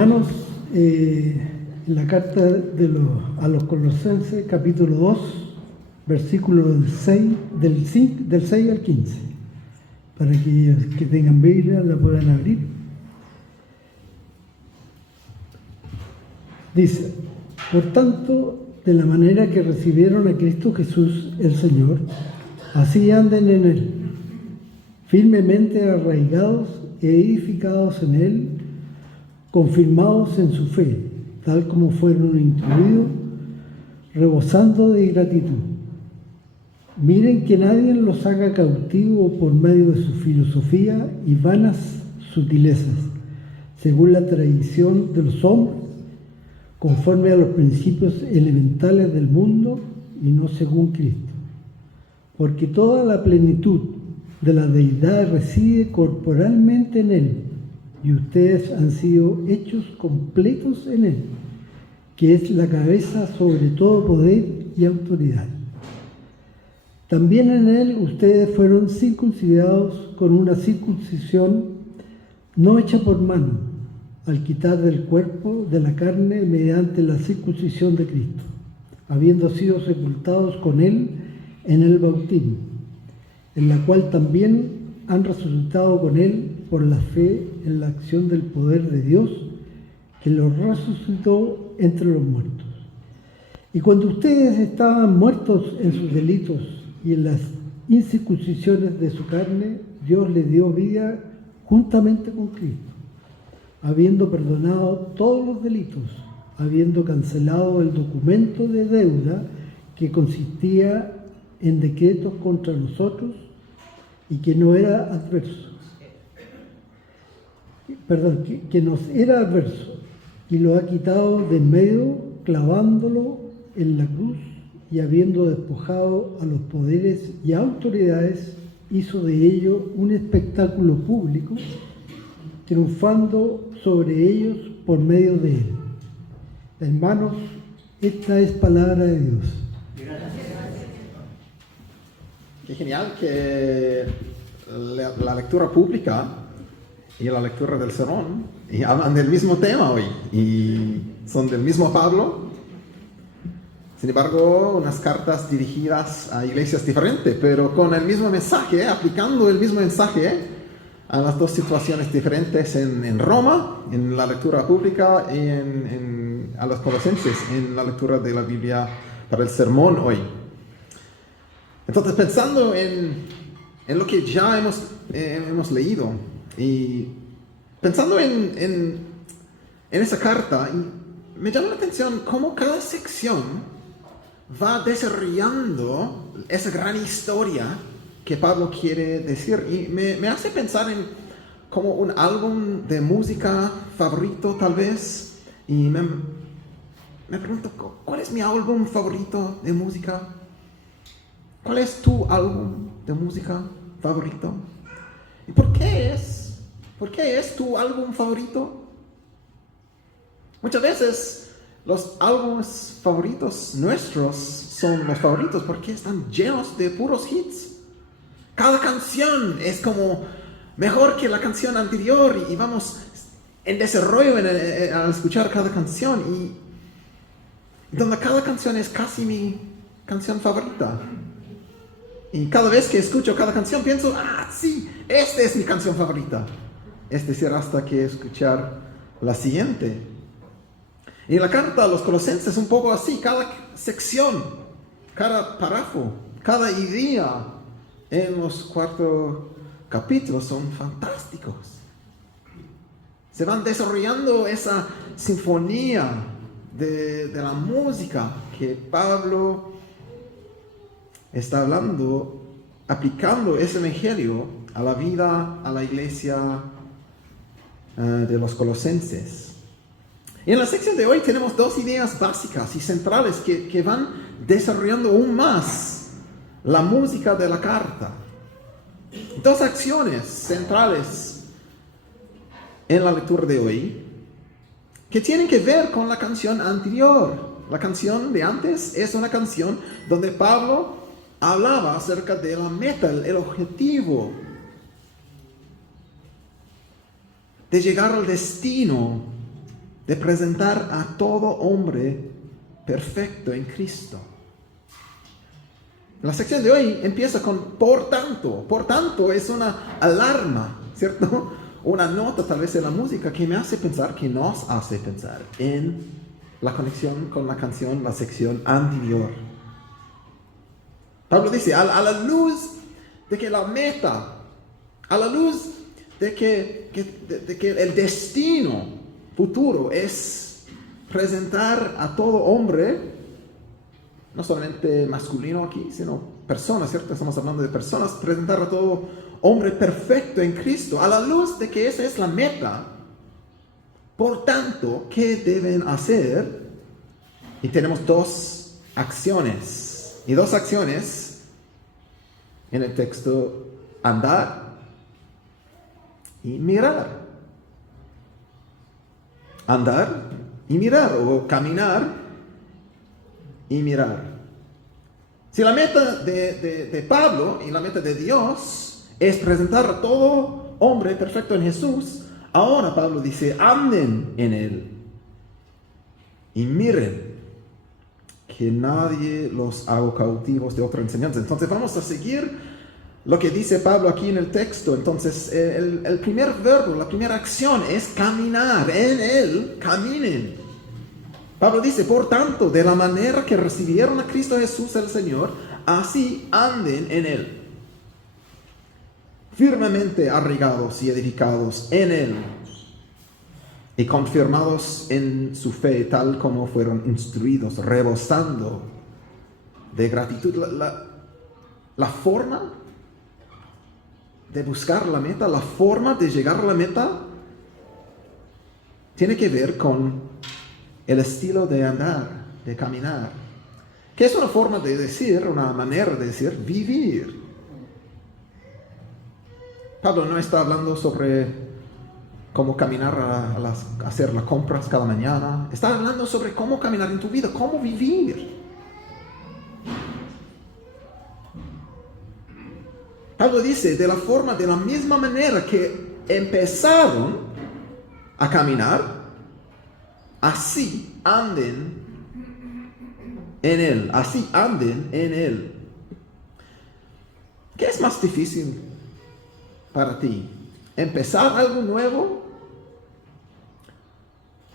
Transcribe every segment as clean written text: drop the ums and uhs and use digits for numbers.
Hermanos, en la carta a los Colosenses, capítulo 2, versículos del 6 al 15, para que aquellos que tengan Biblia la puedan abrir. Dice: por tanto, de la manera que recibieron a Cristo Jesús el Señor, así anden en Él, firmemente arraigados e edificados en Él, confirmados en su fe, tal como fueron instruidos, rebosando de gratitud. Miren que nadie los haga cautivos por medio de su filosofía y vanas sutilezas, según la tradición de los hombres, conforme a los principios elementales del mundo y no según Cristo. Porque toda la plenitud de la deidad reside corporalmente en Él, y ustedes han sido hechos completos en Él, que es la cabeza sobre todo poder y autoridad. También en Él ustedes fueron circuncidados con una circuncisión no hecha por mano, al quitar del cuerpo de la carne mediante la circuncisión de Cristo, habiendo sido sepultados con Él en el bautismo, en la cual también han resucitado con Él por la fe en la acción del poder de Dios, que los resucitó entre los muertos. Y cuando ustedes estaban muertos en sus delitos y en las incircuncisiones de su carne, Dios les dio vida juntamente con Cristo, habiendo perdonado todos los delitos, habiendo cancelado el documento de deuda que consistía en decretos contra nosotros y que nos era adverso, que nos era adverso, y lo ha quitado de en medio, clavándolo en la cruz, y habiendo despojado a los poderes y autoridades, hizo de ello un espectáculo público, triunfando sobre ellos por medio de él. Hermanos, esta es palabra de Dios. Qué genial que la lectura pública y la lectura del sermón y hablan del mismo tema hoy y son del mismo Pablo. Sin embargo, unas cartas dirigidas a iglesias diferentes, pero con el mismo mensaje, aplicando el mismo mensaje a las dos situaciones diferentes en Roma, en la lectura pública, y a los Colosenses, en la lectura de la Biblia para el sermón hoy. Entonces, pensando en lo que ya hemos leído y pensando en esa carta, me llama la atención cómo cada sección va desarrollando esa gran historia que Pablo quiere decir, y me hace pensar en como un álbum de música favorito tal vez, y me pregunto, ¿cuál es mi álbum favorito de música? ¿Cuál es tu álbum de música favorito? ¿Y por qué es tu álbum favorito? Muchas veces los álbumes favoritos nuestros son los favoritos porque están llenos de puros hits. Cada canción es como mejor que la canción anterior y vamos en desarrollo al escuchar cada canción, y donde cada canción es casi mi canción favorita. Y cada vez que escucho cada canción pienso, sí, esta es mi canción favorita. Es decir, hasta que escuchar la siguiente. Y en la carta a los Colosenses es un poco así, cada sección, cada párrafo, cada idea en los 4 capítulos son fantásticos. Se van desarrollando esa sinfonía de la música que Pablo está hablando, aplicando ese evangelio a la vida, a la iglesia de los Colosenses. Y en la sección de hoy tenemos 2 ideas básicas y centrales que van desarrollando aún más la música de la carta. 2 acciones centrales en la lectura de hoy que tienen que ver con la canción anterior. La canción de antes es una canción donde Pablo hablaba acerca de la meta, el objetivo de llegar al destino de presentar a todo hombre perfecto en Cristo. La sección de hoy empieza con por tanto. Por tanto es una alarma, ¿cierto? Una nota tal vez en la música que me hace pensar, que nos hace pensar en la conexión con la canción, la sección anterior. Pablo dice, a la luz de que la meta, a la luz de que el destino futuro es presentar a todo hombre, no solamente masculino aquí, sino personas, ¿cierto? Estamos hablando de personas, presentar a todo hombre perfecto en Cristo, a la luz de que esa es la meta. Por tanto, ¿qué deben hacer? Y tenemos dos acciones, y dos acciones en el texto: andar y mirar. Andar y mirar, o caminar y mirar. Si la meta de Pablo y la meta de Dios es presentar a todo hombre perfecto en Jesús, ahora Pablo dice, anden en Él y miren que nadie los haga cautivos de otra enseñanza. Entonces vamos a seguir lo que dice Pablo aquí en el texto. Entonces el primer verbo, la primera acción es caminar en Él, caminen. Pablo dice, por tanto, de la manera que recibieron a Cristo Jesús el Señor, así anden en Él, firmemente arraigados y edificados en Él, y confirmados en su fe, tal como fueron instruidos, rebosando de gratitud. La forma de buscar la meta, la forma de llegar a la meta, tiene que ver con el estilo de andar, de caminar, que es una forma de decir, una manera de decir, vivir. Pablo no está hablando sobre cómo caminar a hacer las compras cada mañana. Está hablando sobre cómo caminar en tu vida, cómo vivir. Pablo dice, de la misma manera que empezaron a caminar, así anden en Él, así anden en Él. ¿Qué es más difícil para ti? ¿Empezar algo nuevo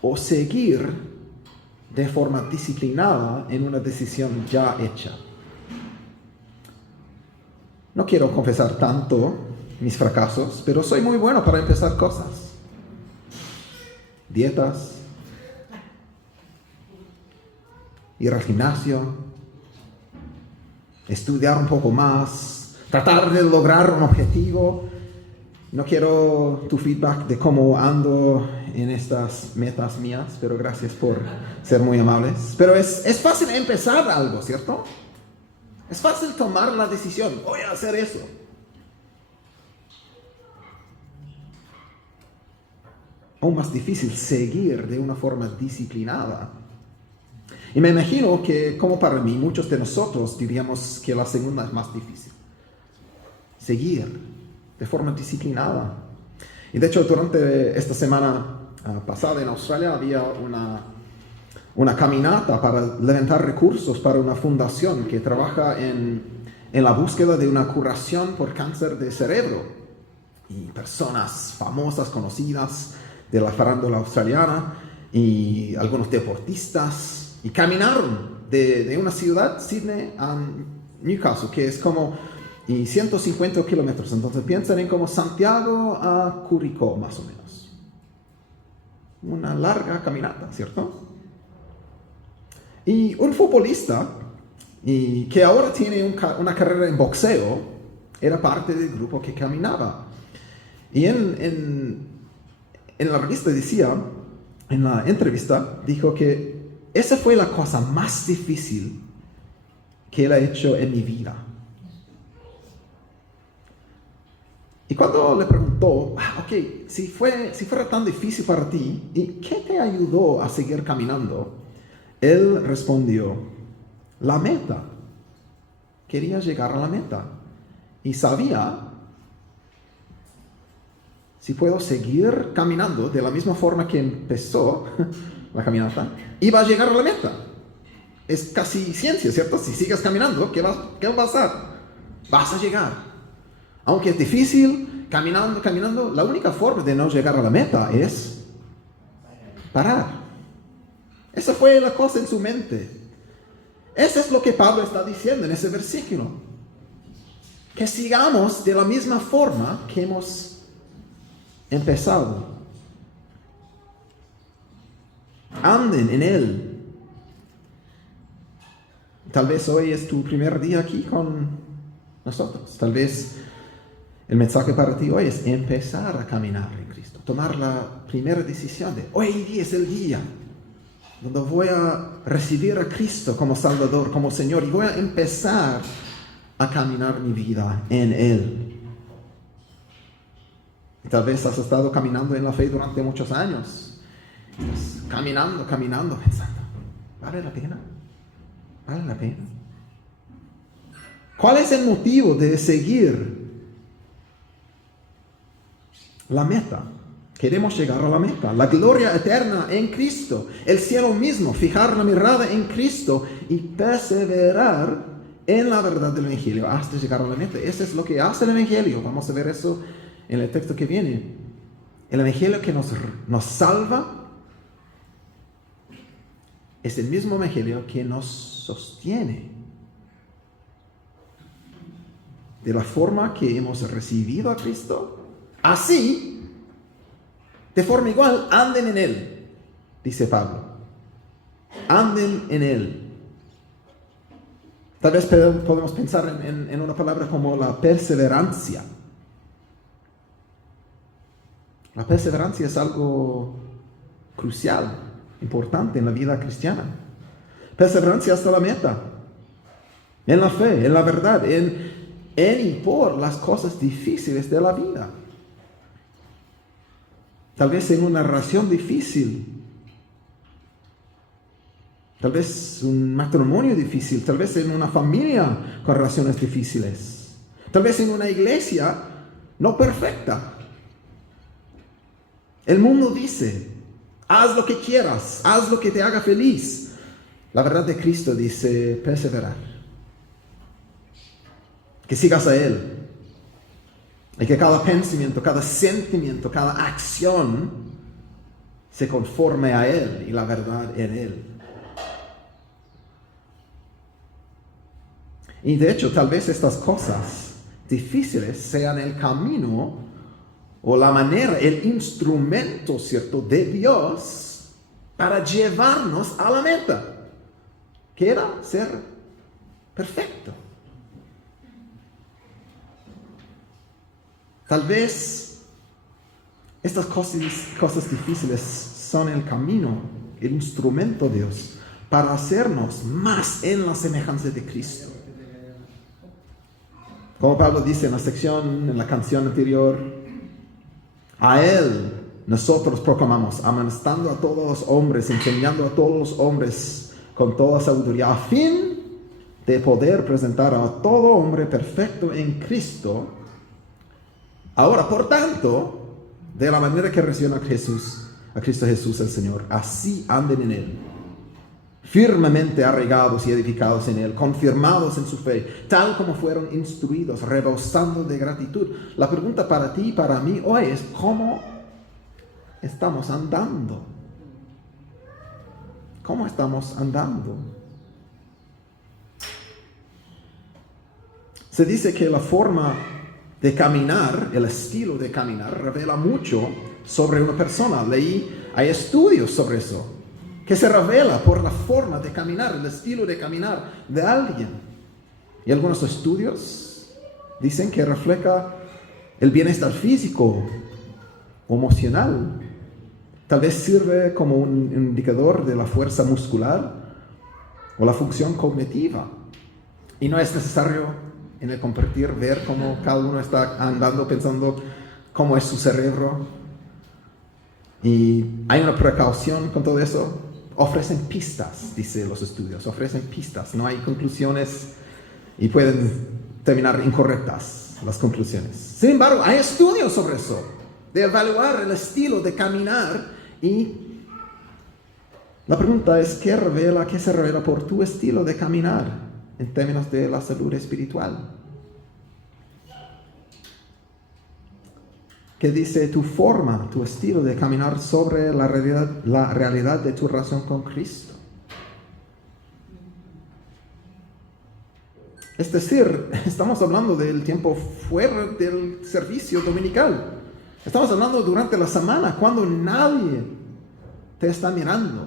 o seguir de forma disciplinada en una decisión ya hecha? No quiero confesar tanto mis fracasos, pero soy muy bueno para empezar cosas. Dietas, ir al gimnasio, estudiar un poco más, tratar de lograr un objetivo. No quiero tu feedback de cómo ando en estas metas mías, pero gracias por ser muy amables. Pero es fácil empezar algo, ¿cierto? Es fácil tomar la decisión, voy a hacer eso. Aún más difícil seguir de una forma disciplinada. Y me imagino que, como para mí, muchos de nosotros diríamos que la segunda es más difícil. Seguir de forma disciplinada. Y de hecho, durante esta semana pasada en Australia había una caminata para levantar recursos para una fundación que trabaja en la búsqueda de una curación por cáncer de cerebro. Y personas famosas, conocidas de la farándula australiana y algunos deportistas, y caminaron de una ciudad, Sydney, a Newcastle, que es como 150 kilómetros. Entonces piensan en como Santiago a Curicó, más o menos. Una larga caminata, ¿cierto? Y un futbolista, que ahora tiene una carrera en boxeo, era parte del grupo que caminaba. Y en la revista decía, en la entrevista, dijo que esa fue la cosa más difícil que él ha hecho en mi vida. Y cuando le preguntó, ok, si fuera tan difícil para ti, ¿y qué te ayudó a seguir caminando? Él respondió, la meta. Quería llegar a la meta. Y sabía si puedo seguir caminando de la misma forma que empezó la caminata, y va a llegar a la meta. Es casi ciencia, ¿cierto? Si sigues caminando, ¿qué va a pasar? Vas a llegar. Aunque es difícil, caminando, la única forma de no llegar a la meta es parar. Esa fue la cosa en su mente. Eso es lo que Pablo está diciendo en ese versículo. Que sigamos de la misma forma que hemos empezado. Anden en Él. Tal vez hoy es tu primer día aquí con nosotros. Tal vez el mensaje para ti hoy es empezar a caminar en Cristo. Tomar la primera decisión de hoy día es el día donde voy a recibir a Cristo como Salvador, como Señor, y voy a empezar a caminar mi vida en Él. Y tal vez has estado caminando en la fe durante muchos años. Estás caminando, pensando, ¿vale la pena? ¿Vale la pena? ¿Cuál es el motivo de seguir la meta? Queremos llegar a la meta, la gloria eterna en Cristo, el cielo mismo, fijar la mirada en Cristo y perseverar en la verdad del Evangelio hasta llegar a la meta. Eso es lo que hace el Evangelio. Vamos a ver eso en el texto que viene. El Evangelio que nos salva es el mismo Evangelio que nos sostiene. De la forma que hemos recibido a Cristo, así, de forma igual, anden en Él, dice Pablo. Anden en Él. Tal vez podemos pensar en una palabra como la perseverancia. La perseverancia es algo crucial, importante en la vida cristiana. Perseverancia hasta la meta. En la fe, en la verdad, en y por las cosas difíciles de la vida. Tal vez en una relación difícil. Tal vez un matrimonio difícil. Tal vez en una familia con relaciones difíciles. Tal vez en una iglesia no perfecta. El mundo dice, haz lo que quieras, haz lo que te haga feliz. La verdad de Cristo dice, perseverar. Que sigas a Él. Y que cada pensamiento, cada sentimiento, cada acción se conforme a Él y la verdad en Él. Y de hecho, tal vez estas cosas difíciles sean el camino o la manera, el instrumento, ¿cierto?, de Dios para llevarnos a la meta, que era ser perfecto. Tal vez estas cosas difíciles son el camino, el instrumento de Dios para hacernos más en la semejanza de Cristo. Como Pablo dice en la canción anterior, a Él nosotros proclamamos, amonestando a todos los hombres, enseñando a todos los hombres con toda sabiduría, a fin de poder presentar a todo hombre perfecto en Cristo. Ahora, por tanto, de la manera que reciben a Cristo Jesús el Señor, así anden en Él, firmemente arraigados y edificados en Él, confirmados en su fe, tal como fueron instruidos, rebosando de gratitud. La pregunta para ti y para mí hoy es, ¿cómo estamos andando? ¿Cómo estamos andando? Se dice que la forma de caminar, el estilo de caminar, revela mucho sobre una persona. Hay estudios sobre eso, que se revela por la forma de caminar, el estilo de caminar de alguien. Y algunos estudios dicen que refleja el bienestar físico o emocional. Tal vez sirve como un indicador de la fuerza muscular o la función cognitiva. Y no es necesario en el compartir ver cómo cada uno está andando, pensando cómo es su cerebro. Y hay una precaución con todo eso. Ofrecen pistas, dice los estudios, ofrecen pistas. No hay conclusiones y pueden terminar incorrectas las conclusiones. Sin embargo, hay estudios sobre eso. de evaluar el estilo de caminar. Y la pregunta es, ¿qué se revela por tu estilo de caminar en términos de la salud espiritual? ¿Qué dice tu forma, tu estilo de caminar sobre la realidad de tu relación con Cristo? Es decir, estamos hablando del tiempo fuera del servicio dominical. Estamos hablando durante la semana, cuando nadie te está mirando,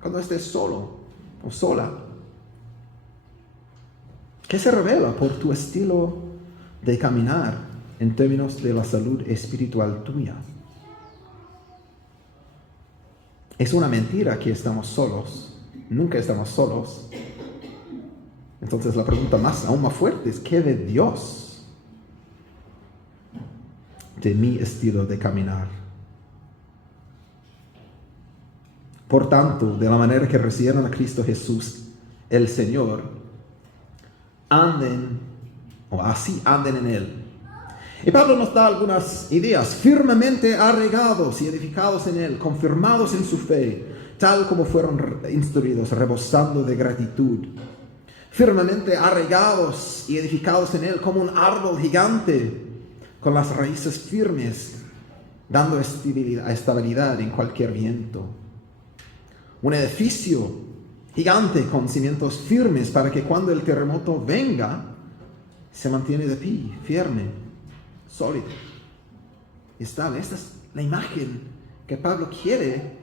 cuando estés solo o sola. ¿Qué se revela por tu estilo de caminar en términos de la salud espiritual tuya? Es una mentira que estamos solos. Nunca estamos solos. Entonces la pregunta aún más fuerte es, ¿qué ve Dios de mi estilo de caminar? Por tanto, de la manera que recibieron a Cristo Jesús, el Señor, anden en Él. Y Pablo nos da algunas ideas: firmemente arraigados y edificados en Él, confirmados en su fe, tal como fueron instruidos, rebosando de gratitud. Firmemente arraigados y edificados en Él, como un árbol gigante, con las raíces firmes, dando estabilidad en cualquier viento. Un edificio gigante con cimientos firmes para que cuando el terremoto venga, se mantiene de pie, firme, sólido, estable. Esta es la imagen que Pablo quiere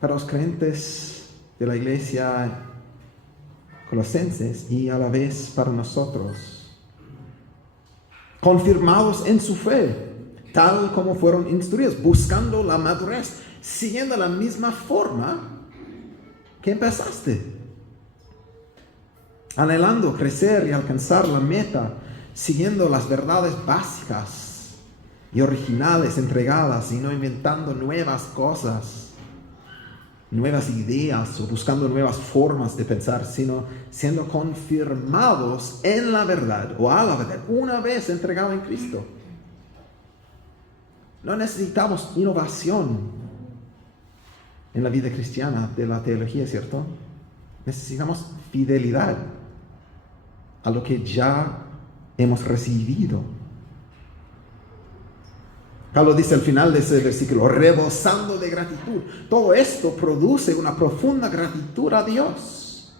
para los creyentes de la iglesia colosenses y a la vez para nosotros. Confirmados en su fe, tal como fueron instruidos, buscando la madurez, siguiendo la misma forma que empezaste, anhelando crecer y alcanzar la meta, siguiendo las verdades básicas y originales entregadas y no inventando nuevas cosas, nuevas ideas o buscando nuevas formas de pensar, sino siendo confirmados en la verdad o a la verdad una vez entregado en Cristo. No necesitamos innovación en la vida cristiana de la teología, ¿cierto? Necesitamos fidelidad a lo que ya hemos recibido. Pablo dice al final de ese versículo, rebosando de gratitud. Todo esto produce una profunda gratitud a Dios.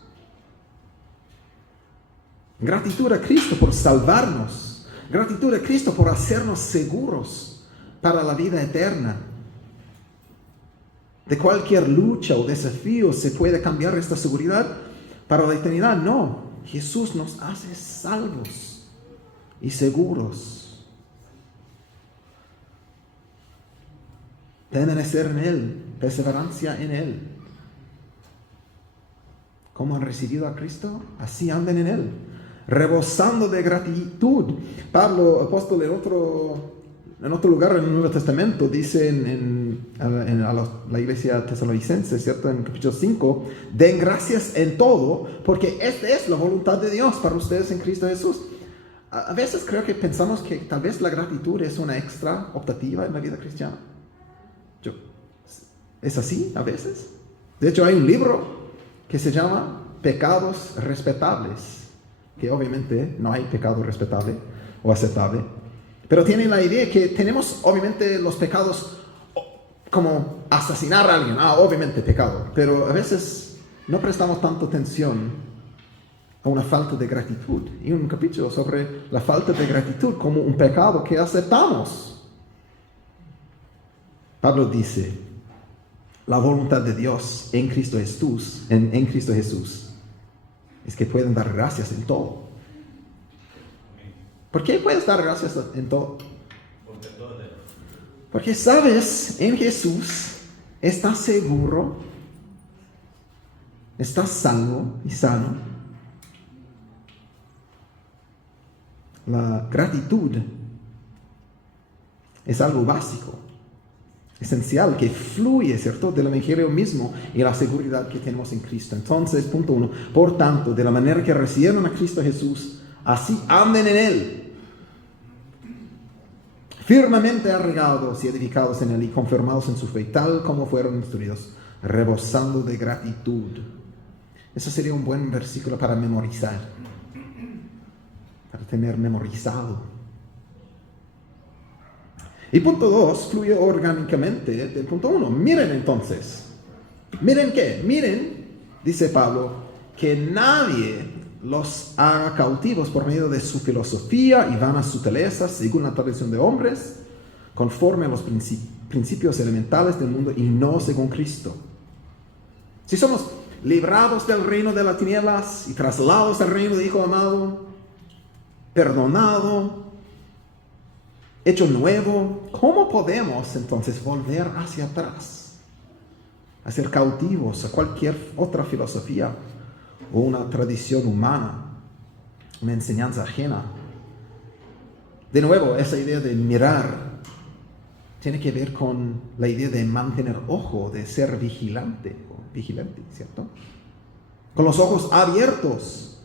Gratitud a Cristo por salvarnos. Gratitud a Cristo por hacernos seguros para la vida eterna. De cualquier lucha o desafío se puede cambiar esta seguridad para la eternidad. No, Jesús nos hace salvos y seguros. Permanecer en Él, perseverancia en Él. ¿Cómo han recibido a Cristo? Así anden en Él, rebosando de gratitud. Pablo, apóstol, en otro lugar en el Nuevo Testamento, dice a la iglesia tesalonicense, ¿cierto? En capítulo 5, den gracias en todo, porque esta es la voluntad de Dios para ustedes en Cristo Jesús. A veces creo que pensamos que tal vez la gratitud es una extra optativa en la vida cristiana. ¿Es así a veces? De hecho, hay un libro que se llama Pecados Respetables, que obviamente no hay pecado respetable o aceptable, pero tiene la idea que tenemos obviamente los pecados como asesinar a alguien, obviamente pecado, pero a veces no prestamos tanta atención a una falta de gratitud. Y un capítulo sobre la falta de gratitud como un pecado que aceptamos. Pablo dice, la voluntad de Dios en Cristo Jesús, en Cristo Jesús, es que pueden dar gracias en todo. ¿Por qué puedes dar gracias en todo? Porque sabes, en Jesús estás seguro, estás salvo y sano. La gratitud es algo básico, esencial, que fluye, ¿cierto?, del evangelio mismo y la seguridad que tenemos en Cristo. Entonces, punto 1, por tanto, de la manera que recibieron a Cristo Jesús, así anden en Él, firmemente arraigados y edificados en él y confirmados en su fe, tal como fueron instruidos, rebosando de gratitud. Eso sería un buen versículo para memorizar, para tener memorizado. Y punto 2 fluye orgánicamente del punto 1. Miren entonces. ¿Miren qué? Miren, dice Pablo, que nadie los haga cautivos por medio de su filosofía y vanas sutilezas, según la tradición de hombres, conforme a los principios elementales del mundo y no según Cristo. Si somos librados del reino de las tinieblas y trasladados al reino de Hijo amado, perdonado, hecho nuevo, ¿cómo podemos entonces volver hacia atrás? A ser cautivos a cualquier otra filosofía o una tradición humana, una enseñanza ajena. De nuevo, esa idea de mirar tiene que ver con la idea de mantener ojo, de ser vigilante, ¿cierto? Con los ojos abiertos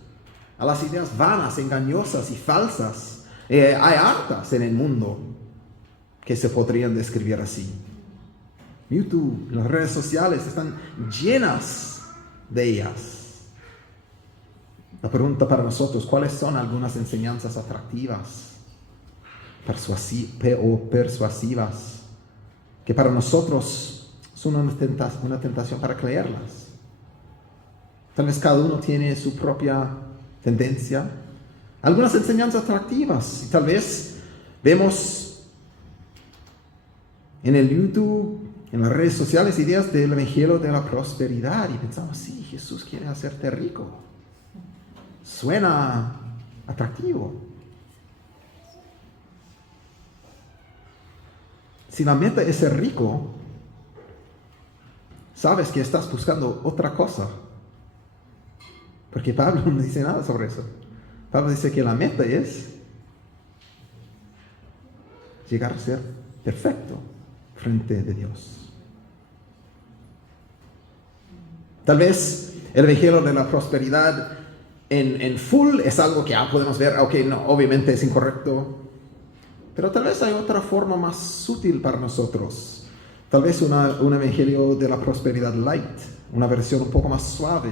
a las ideas vanas, engañosas y falsas. Hay hartas en el mundo que se podrían describir así. YouTube, las redes sociales están llenas de ellas. La pregunta para nosotros, ¿cuáles son algunas enseñanzas atractivas o persuasivas que para nosotros son una tentación para creerlas? Tal vez cada uno tiene su propia tendencia. Algunas enseñanzas atractivas y tal vez vemos en el YouTube, en las redes sociales, ideas del evangelio de la prosperidad y pensamos, sí, Jesús quiere hacerte rico. Suena atractivo. Si la meta es ser rico, sabes que estás buscando otra cosa. Porque Pablo no dice nada sobre eso. Pablo dice que la meta es llegar a ser perfecto frente de Dios. Tal vez el evangelio de la prosperidad en full es algo que podemos ver, no, obviamente es incorrecto, pero tal vez hay otra forma más sutil para nosotros. Tal vez un evangelio de la prosperidad light, una versión un poco más suave.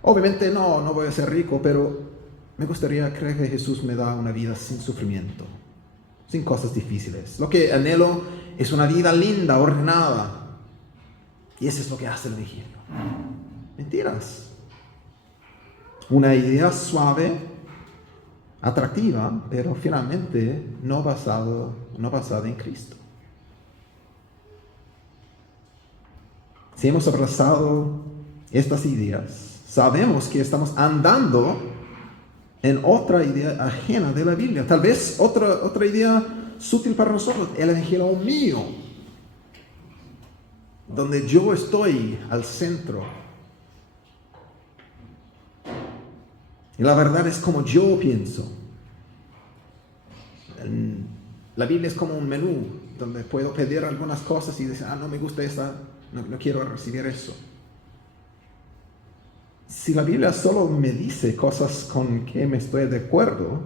Obviamente no voy a ser rico, pero me gustaría creer que Jesús me da una vida sin sufrimiento, sin cosas difíciles. Lo que anhelo es una vida linda, ordenada. Y eso es lo que hace el evangelio. Mentiras. Una idea suave, atractiva, pero finalmente no basada en Cristo. Si hemos abrazado estas ideas, sabemos que estamos andando en otra idea ajena de la Biblia. Tal vez otra idea sutil para nosotros, el evangelio mío, donde yo estoy al centro. Y la verdad es como yo pienso. La Biblia es como un menú donde puedo pedir algunas cosas y decir, no me gusta esta, no quiero recibir eso. Si la Biblia solo me dice cosas con que me estoy de acuerdo,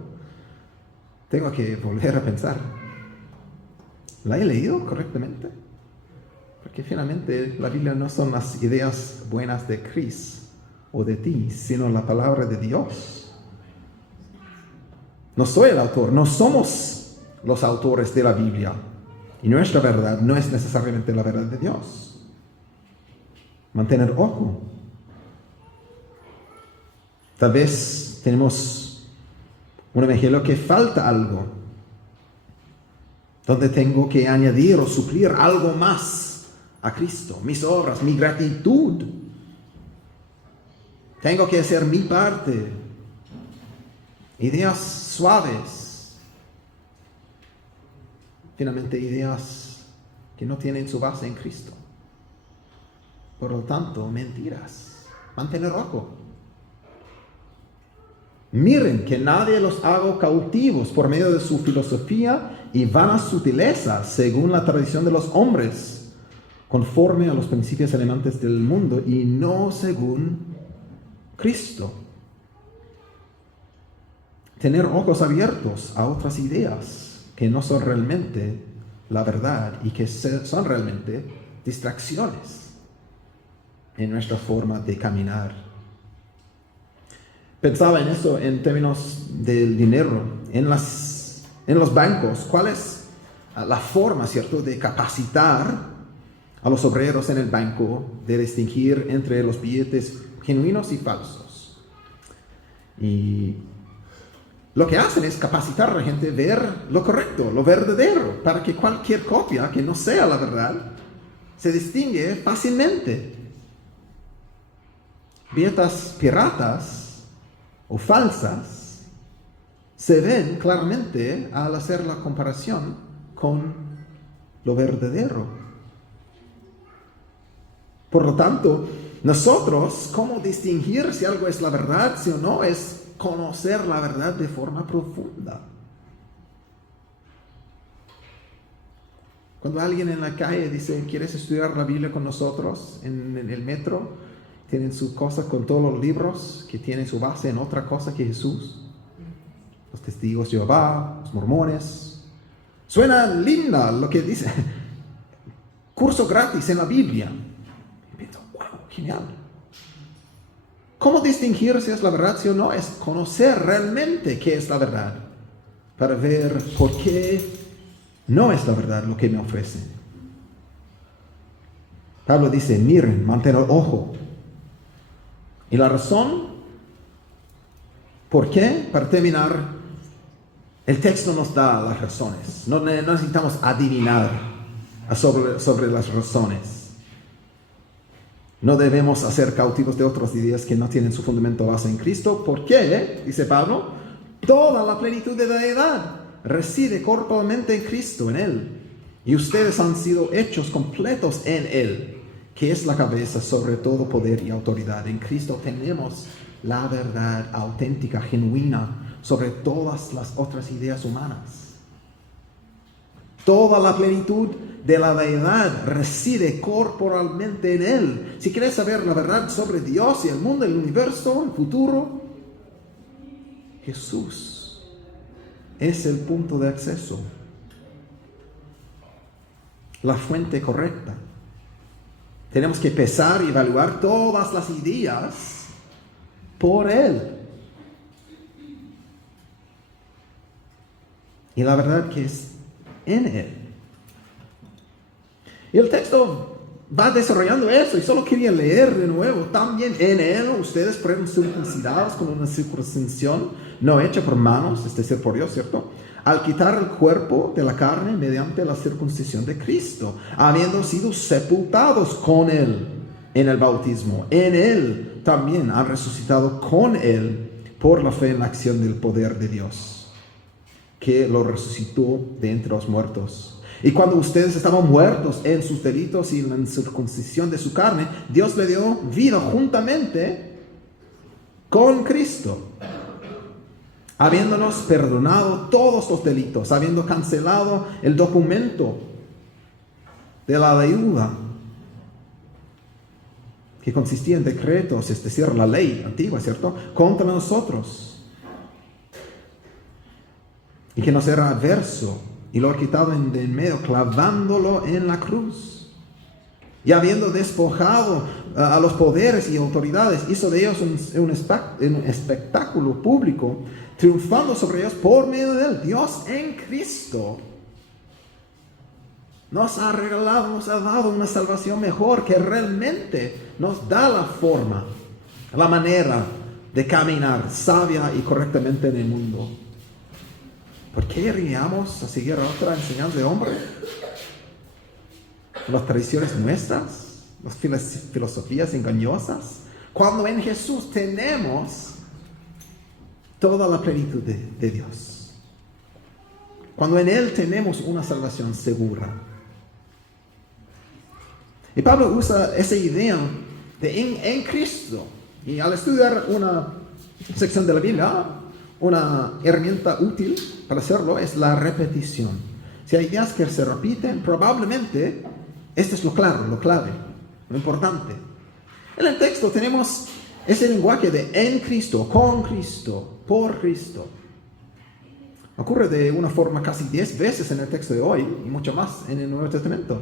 tengo que volver a pensar, ¿la he leído correctamente? Porque finalmente la Biblia no son las ideas buenas de Chris o de ti, sino la palabra de Dios. No soy el autor, no somos los autores de la Biblia. Y nuestra verdad no es necesariamente la verdad de Dios. Mantener ojo. Tal vez tenemos un evangelio que falta algo, donde tengo que añadir o suplir algo más a Cristo, mis obras, mi gratitud. Tengo que hacer mi parte. Ideas suaves. Finalmente, ideas que no tienen su base en Cristo. Por lo tanto, mentiras. Mantener ojo. Miren que nadie los haga cautivos por medio de su filosofía y vanas sutilezas, según la tradición de los hombres, conforme a los principios elementales del mundo y no según Cristo. Tener ojos abiertos a otras ideas. que no son realmente la verdad y que son realmente distracciones en nuestra forma de caminar. Pensaba en eso en términos del dinero, en los bancos. ¿Cuál es la forma, cierto, de capacitar a los obreros en el banco de distinguir entre los billetes genuinos y falsos? Y lo que hacen es capacitar a la gente a ver lo correcto, lo verdadero, para que cualquier copia que no sea la verdad se distingue fácilmente. Billetes piratas o falsas se ven claramente al hacer la comparación con lo verdadero. Por lo tanto, nosotros, ¿cómo distinguir si algo es la verdad, si o no? Es conocer la verdad de forma profunda. Cuando alguien en la calle dice, ¿quieres estudiar la Biblia con nosotros en el metro? Tienen su cosa con todos los libros que tienen su base en otra cosa que Jesús. Los testigos de Jehová, los mormones. Suena linda lo que dice. Curso gratis en la Biblia. Y pienso, wow, genial. ¿Cómo distinguir si es la verdad, sí o no? Es conocer realmente qué es la verdad, para ver por qué no es la verdad lo que me ofrecen. Pablo dice, miren, mantengan ojo. ¿Y la razón? ¿Por qué? Para terminar, el texto nos da las razones. No necesitamos adivinar sobre las razones. No debemos hacer cautivos de otras ideas que no tienen su fundamento base en Cristo. ¿Por qué? Dice Pablo, toda la plenitud de la deidad reside corporalmente en Cristo, en Él. Y ustedes han sido hechos completos en Él, que es la cabeza sobre todo poder y autoridad. En Cristo tenemos la verdad auténtica, genuina, sobre todas las otras ideas humanas. Toda la plenitud de la deidad reside corporalmente en Él. Si quieres saber la verdad sobre Dios y el mundo, el universo, el futuro, Jesús es el punto de acceso, la fuente correcta. Tenemos que pesar y evaluar todas las ideas por Él. Y la verdad que es en Él. Y el texto va desarrollando eso, y solo quería leer de nuevo. También en Él ustedes fueron circuncidados con una circuncisión no hecha por manos, es decir, por Dios, ¿cierto? Al quitar el cuerpo de la carne mediante la circuncisión de Cristo, habiendo sido sepultados con Él en el bautismo. En Él también han resucitado con Él por la fe en la acción del poder de Dios, que lo resucitó de entre los muertos. Y cuando ustedes estaban muertos en sus delitos y en la circuncisión de su carne, Dios le dio vida juntamente con Cristo, habiéndonos perdonado todos los delitos, habiendo cancelado el documento de la deuda que consistía en decretos, es decir, la ley antigua, ¿cierto?, contra nosotros, y que nos era adverso, y lo ha quitado de en medio, clavándolo en la cruz. Y habiendo despojado a los poderes y autoridades, hizo de ellos un espectáculo público, triunfando sobre ellos por medio de Él. Dios en Cristo nos ha regalado, nos ha dado una salvación mejor, que realmente nos da la forma, la manera de caminar sabia y correctamente en el mundo. ¿Por qué iríamos a seguir otra enseñanza de hombre? Las tradiciones nuestras, las filosofías engañosas, cuando en Jesús tenemos toda la plenitud de Dios. Cuando en Él tenemos una salvación segura. Y Pablo usa esa idea de en Cristo. Y al estudiar una sección de la Biblia, una herramienta útil para hacerlo es la repetición. Si hay ideas que se repiten, probablemente este es lo clave, lo importante. En el texto tenemos ese lenguaje de en Cristo, con Cristo, por Cristo. Ocurre de una forma casi 10 veces en el texto de hoy y mucho más en el Nuevo Testamento.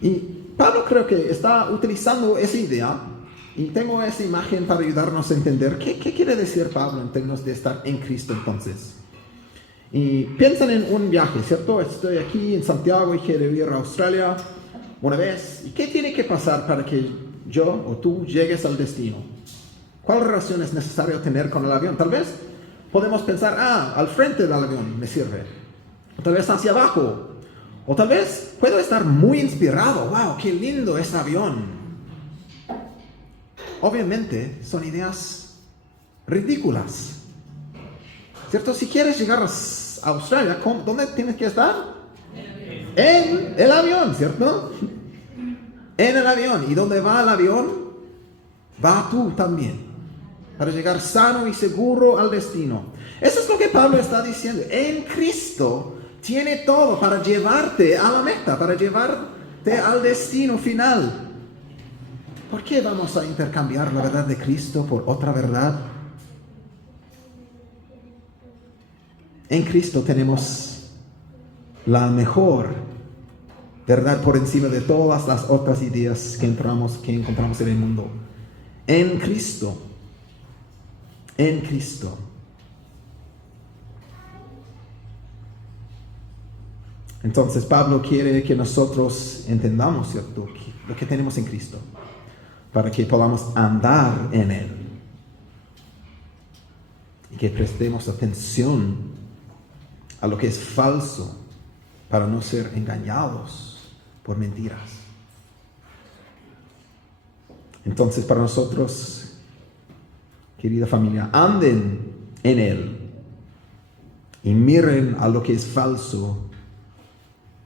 Y Pablo creo que está utilizando esa idea y tengo esa imagen para ayudarnos a entender qué quiere decir Pablo en términos de estar en Cristo entonces. Y piensan en un viaje, ¿cierto? Estoy aquí en Santiago y quiero ir a Australia una vez. ¿Y qué tiene que pasar para que yo o tú llegues al destino? ¿Cuál relación es necesario tener con el avión? Tal vez podemos pensar, al frente del avión me sirve. O tal vez hacia abajo. O tal vez puedo estar muy inspirado. ¡Wow! ¡Qué lindo ese avión! Obviamente son ideas ridículas. ¿Cierto? Si quieres llegar a Australia, ¿dónde tienes que estar? En el avión, ¿cierto? En el avión. ¿Y dónde va el avión? Va tú también. Para llegar sano y seguro al destino. Eso es lo que Pablo está diciendo. En Cristo tiene todo para llevarte a la meta, para llevarte al destino final. ¿Por qué vamos a intercambiar la verdad de Cristo por otra verdad? En Cristo tenemos la mejor verdad por encima de todas las otras ideas que encontramos en el mundo. En Cristo. En Cristo. Entonces Pablo quiere que nosotros entendamos, ¿cierto?, lo que tenemos en Cristo, para que podamos andar en Él y que prestemos atención a lo que es falso para no ser engañados por mentiras. Entonces para nosotros, querida familia, anden en Él y miren a lo que es falso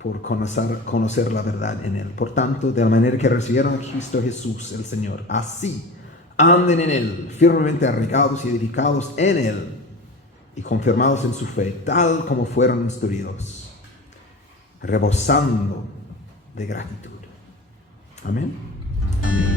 por conocer la verdad en Él. Por tanto, de la manera que recibieron a Cristo Jesús, el Señor, así anden en Él, firmemente arraigados y edificados en Él y confirmados en su fe, tal como fueron instruidos, rebosando de gratitud. Amén. Amén.